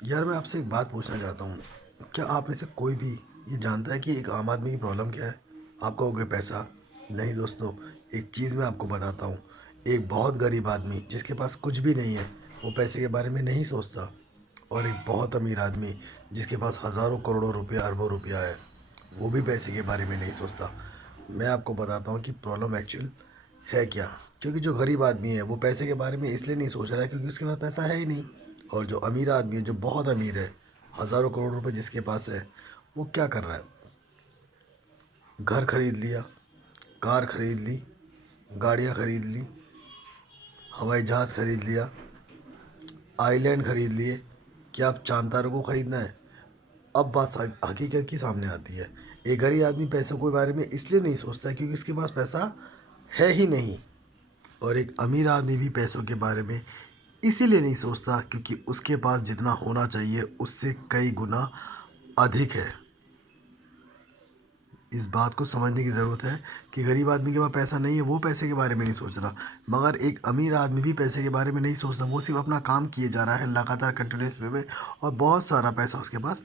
यार मैं आपसे एक बात पूछना चाहता हूँ। क्या आप में से कोई भी ये जानता है कि एक आम आदमी की प्रॉब्लम क्या है? आप कहोगे पैसा। नहीं दोस्तों, एक चीज़ मैं आपको बताता हूँ। एक बहुत गरीब आदमी जिसके पास कुछ भी नहीं है, वो पैसे के बारे में नहीं सोचता। और एक बहुत अमीर आदमी जिसके पास हज़ारों करोड़ों रुपया अरबों रुपया है, वो भी पैसे के बारे में नहीं सोचता। मैं आपको बताता हूँ कि प्रॉब्लम एक्चुअल है क्या। क्योंकि जो गरीब आदमी है वो पैसे के बारे में इसलिए नहीं सोच रहा है क्योंकि उसके पास पैसा है ही नहीं। और जो अमीर आदमी है, जो बहुत अमीर है, हज़ारों करोड़ रुपए जिसके पास है, वो क्या कर रहा है? घर खरीद लिया, कार खरीद ली, गाड़ियाँ खरीद ली, हवाई जहाज़ खरीद लिया, आइलैंड खरीद लिए। क्या आप चांद को खरीदना है? अब बात हकीकत की सामने आती है। एक गरीब आदमी पैसों के बारे में इसलिए नहीं सोचता है क्योंकि उसके पास पैसा है ही नहीं। और एक अमीर आदमी भी पैसों के बारे में इसीलिए नहीं सोचता क्योंकि उसके पास जितना होना चाहिए उससे कई गुना अधिक है। इस बात को समझने की ज़रूरत है कि गरीब आदमी के पास पैसा नहीं है, वो पैसे के बारे में नहीं सोच रहा। मगर एक अमीर आदमी भी पैसे के बारे में नहीं सोचता, वो सिर्फ अपना काम किए जा रहा है लगातार कंटिन्यूस वे में। और बहुत सारा पैसा उसके पास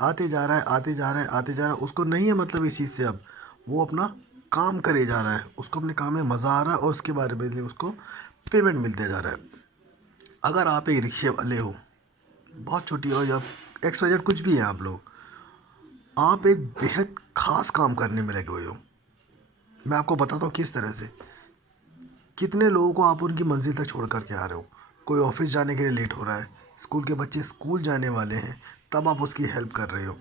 आते जा रहा है, आते जा रहा है, आते जा रहा है। उसको नहीं है मतलब इस चीज़ से। अब वो अपना काम करे जा रहा है, उसको अपने काम में मज़ा आ रहा है और उसके बारे में उसको पेमेंट मिलते जा रहा है। अगर आप एक रिक्शे वाले हो, बहुत छोटी हो या एक्स वाई जेड कुछ भी है आप लोग, आप एक बेहद खास काम करने में लगे हुए हो। मैं आपको बताता हूँ किस तरह से। कितने लोगों को आप उनकी मंजिल तक छोड़ कर के आ रहे हो। कोई ऑफिस जाने के लिए लेट हो रहा है, स्कूल के बच्चे स्कूल जाने वाले हैं, तब आप उसकी हेल्प कर रहे हो,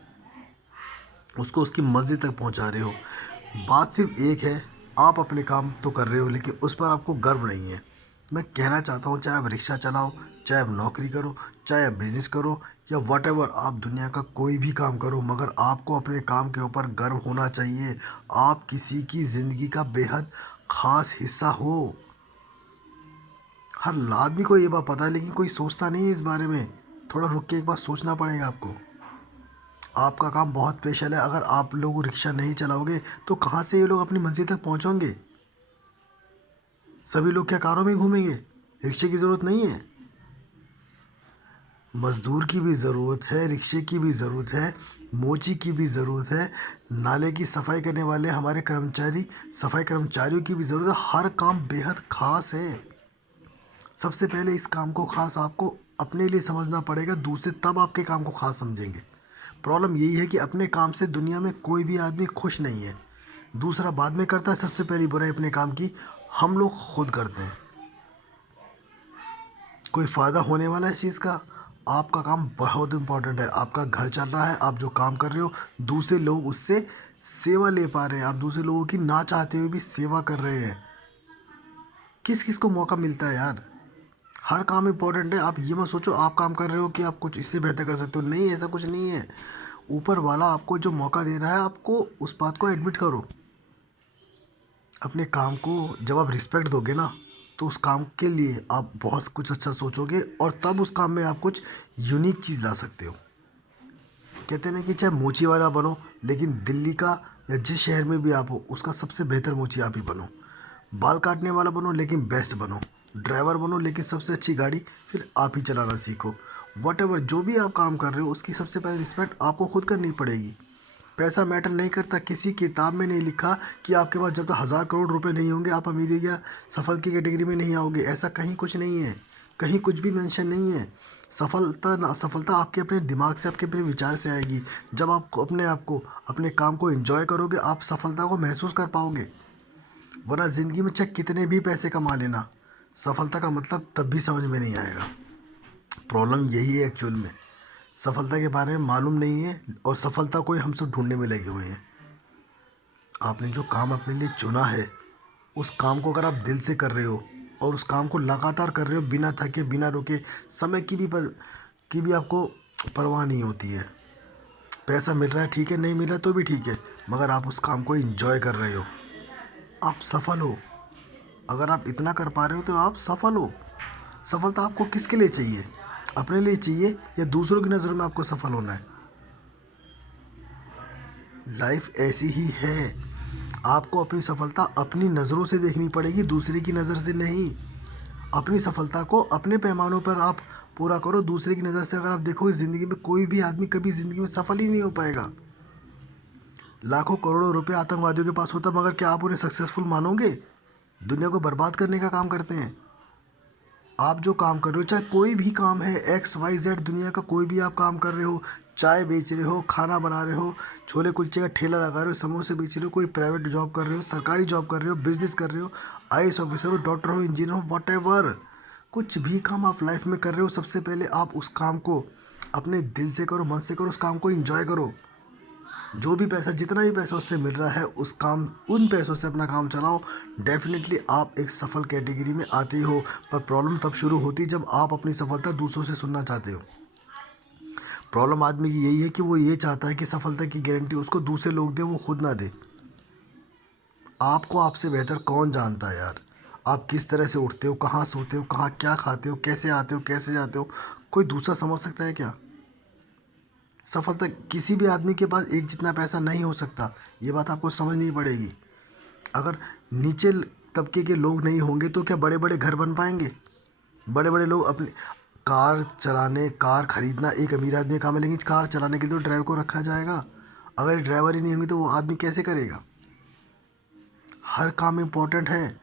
उसको उसकी मंजिल तक पहुंचा रहे हो। बात सिर्फ एक है, आप अपने काम तो कर रहे हो लेकिन उस पर आपको गर्व नहीं है। मैं कहना चाहता हूँ, चाहे आप रिक्शा चलाओ, चाहे आप नौकरी करो, चाहे आप बिजनेस करो, या वट एवर आप दुनिया का कोई भी काम करो, मगर आपको अपने काम के ऊपर गर्व होना चाहिए। आप किसी की ज़िंदगी का बेहद ख़ास हिस्सा हो। हर आदमी को ये बात पता है लेकिन कोई सोचता नहीं है इस बारे में। थोड़ा रुक के एक बार सोचना पड़ेगा आपको। आपका काम बहुत स्पेशल है। अगर आप लोग रिक्शा नहीं चलाओगे तो कहाँ से ये लोग अपनी मंजिल तक पहुँचेंगे? सभी लोग क्या कारों में घूमेंगे? रिक्शे की ज़रूरत नहीं है। मज़दूर की भी ज़रूरत है, रिक्शे की भी ज़रूरत है, मोची की भी ज़रूरत है, नाले की सफाई करने वाले हमारे कर्मचारी, सफाई कर्मचारियों की भी ज़रूरत है। हर काम बेहद ख़ास है। सबसे पहले इस काम को ख़ास आपको अपने लिए समझना पड़ेगा, दूसरे तब आपके काम को ख़ास समझेंगे। प्रॉब्लम यही है कि अपने काम से दुनिया में कोई भी आदमी खुश नहीं है। दूसरा बाद में करता है, सबसे पहली बुराई अपने काम की हम लोग खुद करते हैं। कोई फ़ायदा होने वाला है इस चीज़ का? आपका काम बहुत इंपॉर्टेंट है, आपका घर चल रहा है, आप जो काम कर रहे हो दूसरे लोग उससे सेवा ले पा रहे हैं, आप दूसरे लोगों की ना चाहते हुए भी सेवा कर रहे हैं। किस किस को मौका मिलता है यार? हर काम इम्पोर्टेंट है। आप ये मत सोचो आप काम कर रहे हो कि आप कुछ इससे बेहतर कर सकते हो। नहीं, ऐसा कुछ नहीं है। ऊपर वाला आपको जो मौका दे रहा है, आपको उस बात को एडमिट करो। अपने काम को जब आप रिस्पेक्ट दोगे ना, तो उस काम के लिए आप बहुत कुछ अच्छा सोचोगे और तब उस काम में आप कुछ यूनिक चीज़ ला सकते हो। कहते हैं ना कि चाहे मोची वाला बनो, लेकिन दिल्ली का या जिस शहर में भी आप हो उसका सबसे बेहतर मोची आप ही बनो। बाल काटने वाला बनो लेकिन बेस्ट बनो। ड्राइवर बनो लेकिन सबसे अच्छी गाड़ी फिर आप ही चलाना सीखो। वट एवर जो भी आप काम कर रहे हो उसकी सबसे पहले रिस्पेक्ट आपको खुद करनी पड़ेगी। पैसा मैटर नहीं करता। किसी किताब में नहीं लिखा कि आपके पास जब तक 1,000 करोड़ रुपए नहीं होंगे आप अमीर या सफल की कैटेगरी में नहीं आओगे। ऐसा कहीं कुछ नहीं है, कहीं कुछ भी मेंशन नहीं है। सफलता ना असफलता आपके अपने दिमाग से, आपके अपने विचार से आएगी। जब आप को अपने काम को एंजॉय करोगे, आप सफलता को महसूस कर पाओगे। वरना ज़िंदगी में चाहे कितने भी पैसे कमा लेना, सफलता का मतलब तब भी समझ में नहीं आएगा। प्रॉब्लम यही है एक्चुअल में। सफलता के बारे में मालूम नहीं है और सफलता को ही हम सब ढूंढने में लगे हुए हैं। आपने जो काम अपने लिए चुना है, उस काम को अगर आप दिल से कर रहे हो और उस काम को लगातार कर रहे हो बिना थके बिना रुके, समय की भी आपको परवाह नहीं होती है। पैसा मिल रहा है ठीक है, नहीं मिल रहा तो भी ठीक है, मगर आप उस काम को एंजॉय कर रहे हो, आप सफल हो। अगर आप इतना कर पा रहे हो तो आप सफल हो। सफलता आपको किसके लिए चाहिए? अपने लिए चाहिए या दूसरों की नज़रों में आपको सफल होना है? लाइफ ऐसी ही है। आपको अपनी सफलता अपनी नज़रों से देखनी पड़ेगी, दूसरे की नज़र से नहीं। अपनी सफलता को अपने पैमानों पर आप पूरा करो। दूसरे की नज़र से अगर आप देखोगे ज़िंदगी में, कोई भी आदमी कभी ज़िंदगी में सफल ही नहीं हो पाएगा। लाखों करोड़ों रुपए आतंकवादियों के पास होता, मगर क्या आप उन्हें सक्सेसफुल मानोगे? दुनिया को बर्बाद करने का काम करते हैं। आप जो काम कर रहे हो, चाहे कोई भी काम है, एक्स वाई जेड, दुनिया का कोई भी आप काम कर रहे हो, चाय बेच रहे हो, खाना बना रहे हो, छोले कुलचे का ठेला लगा रहे हो, समोसे बेच रहे हो, कोई प्राइवेट जॉब कर रहे हो, सरकारी जॉब कर रहे हो, बिजनेस कर रहे हो, आईएएस ऑफिसर हो, डॉक्टर हो, इंजीनियर हो, वॉट, कुछ भी काम आप लाइफ में कर रहे हो, सबसे पहले आप उस काम को अपने दिल से करो, मन से करो, उस काम को एंजॉय करो। जो भी पैसा, जितना भी पैसा उससे मिल रहा है, उस काम, उन पैसों से अपना काम चलाओ। डेफिनेटली आप एक सफल कैटेगरी में आते ही हो। पर प्रॉब्लम तब शुरू होती है जब आप अपनी सफलता दूसरों से सुनना चाहते हो। प्रॉब्लम आदमी की यही है कि वो ये चाहता है कि सफलता की गारंटी उसको दूसरे लोग दे, वो खुद ना दे। आपको आपसे बेहतर कौन जानता है यार? आप किस तरह से उठते हो, कहाँ सोते हो, कहाँ क्या खाते हो, कैसे आते हो, कैसे जाते हो, कोई दूसरा समझ सकता है क्या? सफलता किसी भी आदमी के पास एक जितना पैसा नहीं हो सकता, ये बात आपको समझनी पड़ेगी। अगर नीचे तबके के लोग नहीं होंगे तो क्या बड़े बड़े घर बन पाएंगे? बड़े बड़े लोग अपने कार चलाने, कार खरीदना एक अमीर आदमी का काम है, लेकिन कार चलाने के लिए तो ड्राइवर को रखा जाएगा। अगर ड्राइवर ही नहीं होंगे तो वो आदमी कैसे करेगा? हर काम इम्पोर्टेंट है।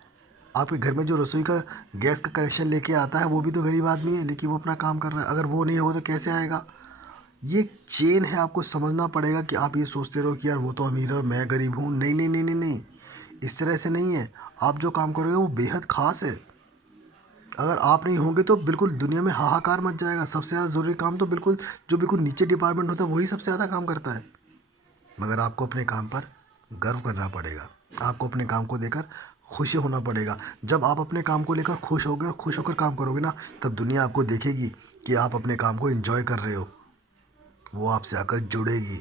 आपके घर में जो रसोई का गैस का कनेक्शन लेके आता है, वो भी तो गरीब आदमी है, लेकिन वो अपना काम कर रहा है। अगर वो नहीं होगा तो कैसे आएगा? ये चेन है, आपको समझना पड़ेगा कि आप ये सोचते रहो कि यार वो तो अमीर है और मैं गरीब हूँ। नहीं नहीं नहीं नहीं नहीं, इस तरह से नहीं है। आप जो काम करोगे वो बेहद ख़ास है। अगर आप नहीं होंगे तो बिल्कुल दुनिया में हाहाकार मच जाएगा। सबसे ज़्यादा ज़रूरी काम तो बिल्कुल, जो बिल्कुल नीचे डिपार्टमेंट होता है वही सबसे ज़्यादा काम करता है। मगर आपको अपने काम पर गर्व करना पड़ेगा। आपको अपने काम को देकर खुशी होना पड़ेगा। जब आप अपने काम को लेकर खुश होगे और खुश होकर काम करोगे ना, तब दुनिया आपको देखेगी कि आप अपने काम को एंजॉय कर रहे हो। वो आपसे आकर जुड़ेगी,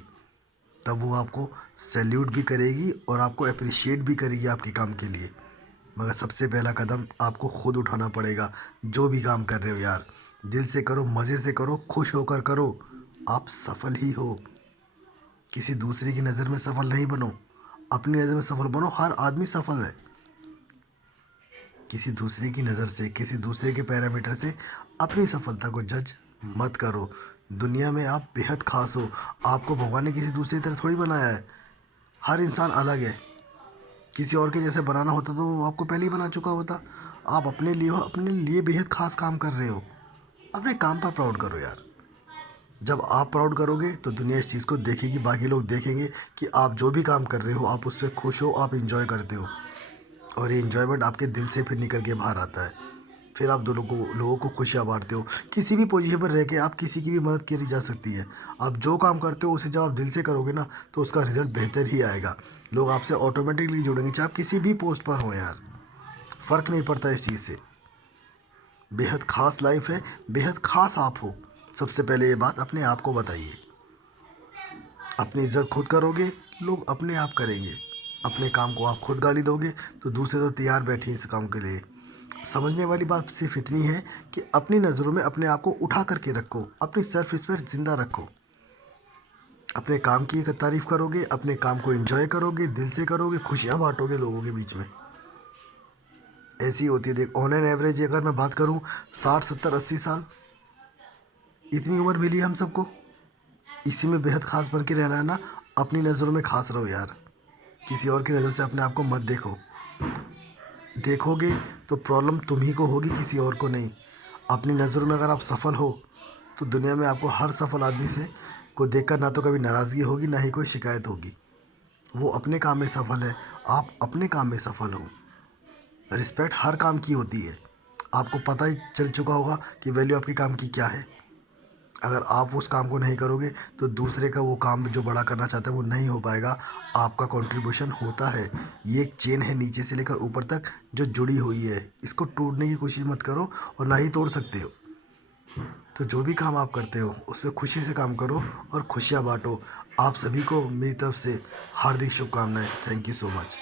तब वो आपको सैल्यूट भी करेगी और आपको अप्रिशिएट भी करेगी आपके काम के लिए। मगर सबसे पहला कदम आपको खुद उठाना पड़ेगा। जो भी काम कर रहे हो यार, दिल से करो, मज़े से करो, खुश होकर करो। आप सफल ही हो। किसी दूसरे की नज़र में सफल नहीं बनो, अपनी नज़र में सफल बनो। हर आदमी सफल है। किसी दूसरे की नज़र से, किसी दूसरे के पैरामीटर से अपनी सफलता को जज मत करो। दुनिया में आप बेहद खास हो। आपको भगवान ने किसी दूसरी तरह थोड़ी बनाया है। हर इंसान अलग है। किसी और के जैसे बनाना होता तो वो आपको पहले ही बना चुका होता। आप अपने लिए हो, अपने लिए बेहद खास काम कर रहे हो। अपने काम पर प्राउड करो यार। जब आप प्राउड करोगे तो दुनिया इस चीज़ को देखेगी, बाकी लोग देखेंगे कि आप जो भी काम कर रहे हो आप उससे खुश हो, आप इंजॉय करते हो। और ये इंजॉयमेंट आपके दिल से फिर निकल के बाहर आता है। फिर आप दो लोगों को खुशियाँ बांटते हो। किसी भी पोजीशन पर रह के आप किसी की भी मदद करी जा सकती है। आप जो काम करते हो उसे जब आप दिल से करोगे ना, तो उसका रिजल्ट बेहतर ही आएगा। लोग आपसे ऑटोमेटिकली जुड़ेंगे, चाहे आप किसी भी पोस्ट पर हो यार। फ़र्क नहीं पड़ता इस चीज़ से। बेहद ख़ास लाइफ है, बेहद ख़ास आप हो। सबसे पहले ये बात अपने आप को बताइए। अपनी इज्जत खुद करोगे, लोग अपने आप करेंगे। अपने काम को आप खुद गाली दोगे तो दूसरे तो तैयार बैठे हैं इस काम के लिए। समझने वाली बात सिर्फ इतनी है कि अपनी नज़रों में अपने आप को उठा करके रखो, अपनी सेल्फ रिस्पेक्ट ज़िंदा रखो। अपने काम की तारीफ़ करोगे, अपने काम को एंजॉय करोगे, दिल से करोगे, खुशियाँ बांटोगे लोगों के बीच में। ऐसी होती है। देख, ऑन एन एवरेज अगर मैं बात करूँ, 60 70 80 साल, इतनी उम्र मिली हम सबको। इसी में बेहद ख़ास बन के रहना है ना। अपनी नज़रों में ख़ास रहो यार। किसी और की नज़र से अपने आप को मत देखो। देखोगे तो प्रॉब्लम तुम ही को होगी, किसी और को नहीं। अपनी नज़रों में अगर आप सफल हो तो दुनिया में आपको हर सफल आदमी से को देखकर ना तो कभी नाराज़गी होगी, ना ही कोई शिकायत होगी। वो अपने काम में सफल है, आप अपने काम में सफल हो। रिस्पेक्ट हर काम की होती है। आपको पता ही चल चुका होगा कि वैल्यू आपके काम की क्या है। अगर आप उस काम को नहीं करोगे तो दूसरे का वो काम जो बड़ा करना चाहता है वो नहीं हो पाएगा। आपका कंट्रीब्यूशन होता है। ये एक चेन है नीचे से लेकर ऊपर तक जो जुड़ी हुई है। इसको टूटने की कोशिश मत करो और ना ही तोड़ सकते हो। तो जो भी काम आप करते हो उस पर खुशी से काम करो और खुशियाँ बांटो। आप सभी को मेरी तरफ से हार्दिक शुभकामनाएं। Thank you so much.